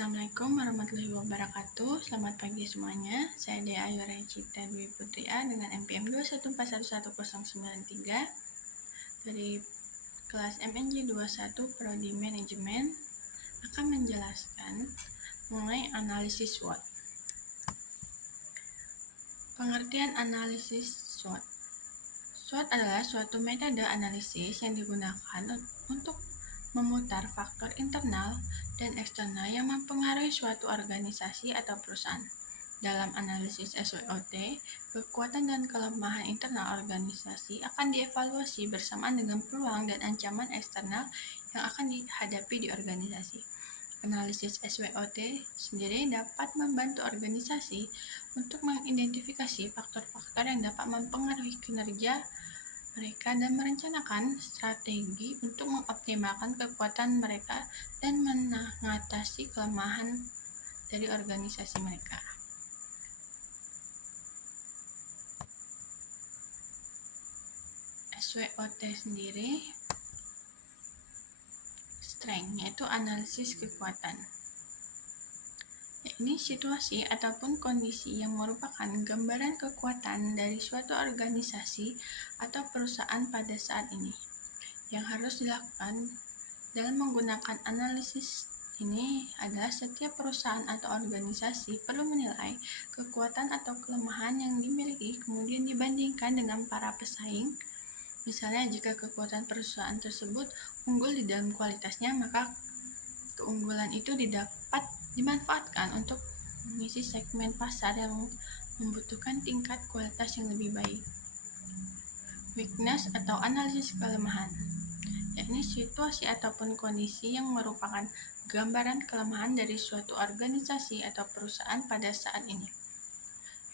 Assalamualaikum warahmatullahi wabarakatuh. Selamat pagi semuanya. Saya Dea Ayu Cita Dwi Putria dengan NPM 2141193 dari kelas MNJ 21 Prodi Manajemen akan menjelaskan mengenai analisis SWOT. Pengertian analisis SWOT. SWOT adalah suatu metode analisis yang digunakan untuk memutar faktor internal dan eksternal yang mempengaruhi suatu organisasi atau perusahaan. Dalam analisis SWOT, kekuatan dan kelemahan internal organisasi akan dievaluasi bersamaan dengan peluang dan ancaman eksternal yang akan dihadapi di organisasi. Analisis SWOT sendiri dapat membantu organisasi untuk mengidentifikasi faktor-faktor yang dapat mempengaruhi kinerja mereka dan merencanakan strategi untuk mengoptimalkan kekuatan mereka dan mengatasi kelemahan dari organisasi mereka. SWOT sendiri strength, yaitu analisis kekuatan. Ini situasi ataupun kondisi yang merupakan gambaran kekuatan dari suatu organisasi atau perusahaan pada saat ini. Yang harus dilakukan dalam menggunakan analisis ini adalah setiap perusahaan atau organisasi perlu menilai kekuatan atau kelemahan yang dimiliki, kemudian dibandingkan dengan para pesaing. Misalnya, jika kekuatan perusahaan tersebut unggul di dalam kualitasnya, maka keunggulan itu dapat dimanfaatkan untuk mengisi segmen pasar yang membutuhkan tingkat kualitas yang lebih baik. Weakness atau analisis kelemahan, yakni situasi ataupun kondisi yang merupakan gambaran kelemahan dari suatu organisasi atau perusahaan pada saat ini.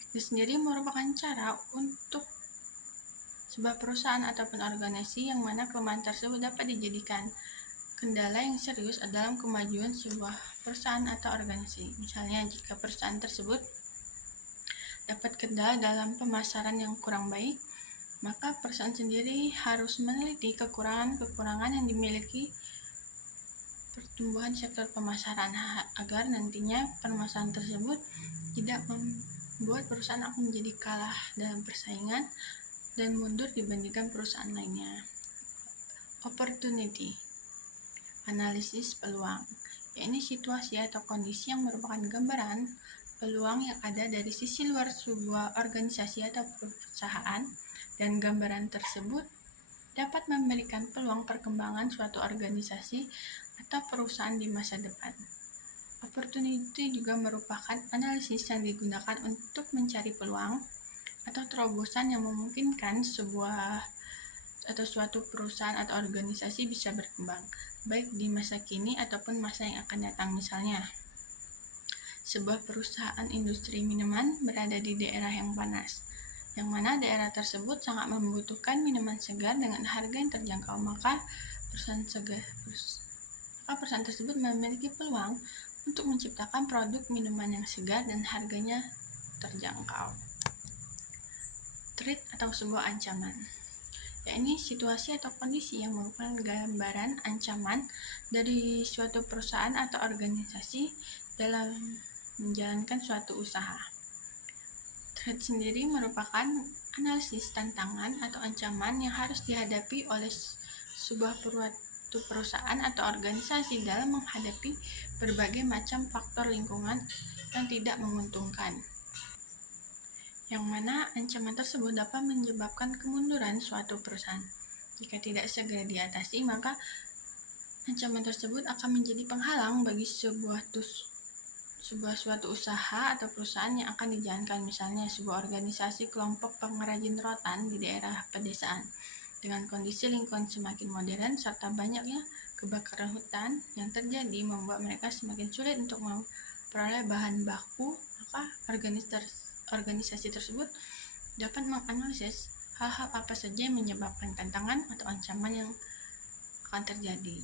Weakness sendiri merupakan cara untuk sebuah perusahaan ataupun organisasi yang mana kelemahan tersebut dapat dijadikan kendala yang serius dalam kemajuan sebuah perusahaan atau organisasi. Misalnya, jika perusahaan tersebut dapat kendala dalam pemasaran yang kurang baik, maka perusahaan sendiri harus meneliti kekurangan-kekurangan yang dimiliki pertumbuhan sektor pemasaran agar nantinya permasalahan tersebut tidak membuat perusahaan akan menjadi kalah dalam persaingan dan mundur dibandingkan perusahaan lainnya. Opportunity, analisis peluang, yakni situasi atau kondisi yang merupakan gambaran peluang yang ada dari sisi luar sebuah organisasi atau perusahaan, dan gambaran tersebut dapat memberikan peluang perkembangan suatu organisasi atau perusahaan di masa depan. Opportunity juga merupakan analisis yang digunakan untuk mencari peluang atau terobosan yang memungkinkan suatu perusahaan atau organisasi bisa berkembang, baik di masa kini ataupun masa yang akan datang. Misalnya, sebuah perusahaan industri minuman berada di daerah yang panas, yang mana daerah tersebut sangat membutuhkan minuman segar dengan harga yang terjangkau, maka perusahaan tersebut memiliki peluang untuk menciptakan produk minuman yang segar dan harganya terjangkau. Threat atau sebuah ancaman, yakni situasi atau kondisi yang merupakan gambaran ancaman dari suatu perusahaan atau organisasi dalam menjalankan suatu usaha. Threat sendiri merupakan analisis tantangan atau ancaman yang harus dihadapi oleh sebuah perusahaan atau organisasi dalam menghadapi berbagai macam faktor lingkungan yang tidak menguntungkan, yang mana ancaman tersebut dapat menyebabkan kemunduran suatu perusahaan. Jika tidak segera diatasi, maka ancaman tersebut akan menjadi penghalang bagi suatu usaha atau perusahaan yang akan dijalankan. Misalnya, sebuah organisasi kelompok pengrajin rotan di daerah pedesaan dengan kondisi lingkungan semakin modern serta banyaknya kebakaran hutan yang terjadi membuat mereka semakin sulit untuk memperoleh bahan baku, maka organisasi tersebut dapat menganalisis hal-hal apa saja yang menyebabkan tantangan atau ancaman yang akan terjadi.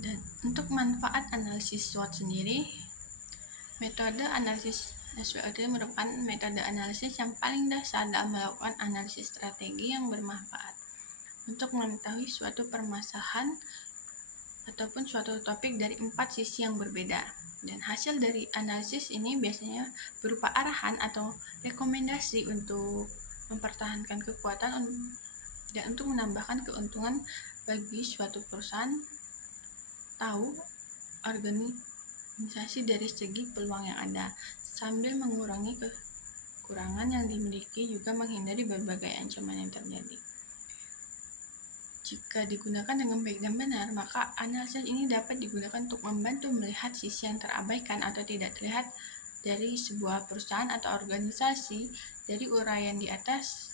Dan untuk manfaat analisis SWOT sendiri, metode analisis SWOT merupakan metode analisis yang paling dasar dalam melakukan analisis strategi yang bermanfaat untuk mengetahui suatu permasalahan ataupun suatu topik dari 4 sisi yang berbeda. Dan hasil dari analisis ini biasanya berupa arahan atau rekomendasi untuk mempertahankan kekuatan dan untuk menambahkan keuntungan bagi suatu perusahaan. Tahu organisasi dari segi peluang yang ada, sambil mengurangi kekurangan yang dimiliki, juga menghindari berbagai ancaman yang terjadi. Jika digunakan dengan baik dan benar, maka analisis ini dapat digunakan untuk membantu melihat sisi yang terabaikan atau tidak terlihat dari sebuah perusahaan atau organisasi. Dari uraian di atas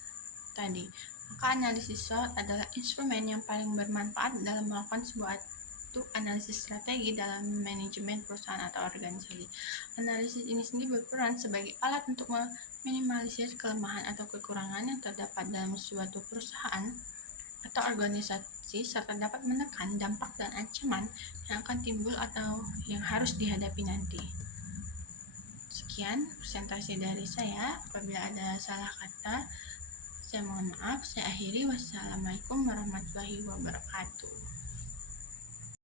tadi, maka analisis SWOT adalah instrumen yang paling bermanfaat dalam melakukan sebuah analisis strategi dalam manajemen perusahaan atau organisasi. Analisis ini sendiri berperan sebagai alat untuk meminimalisir kelemahan atau kekurangan yang terdapat dalam suatu perusahaan atau organisasi, serta dapat menekan dampak dan ancaman yang akan timbul atau yang harus dihadapi nanti. Sekian presentasi dari saya. Apabila ada salah kata, saya mohon maaf. Saya akhiri. Wassalamualaikum warahmatullahi wabarakatuh.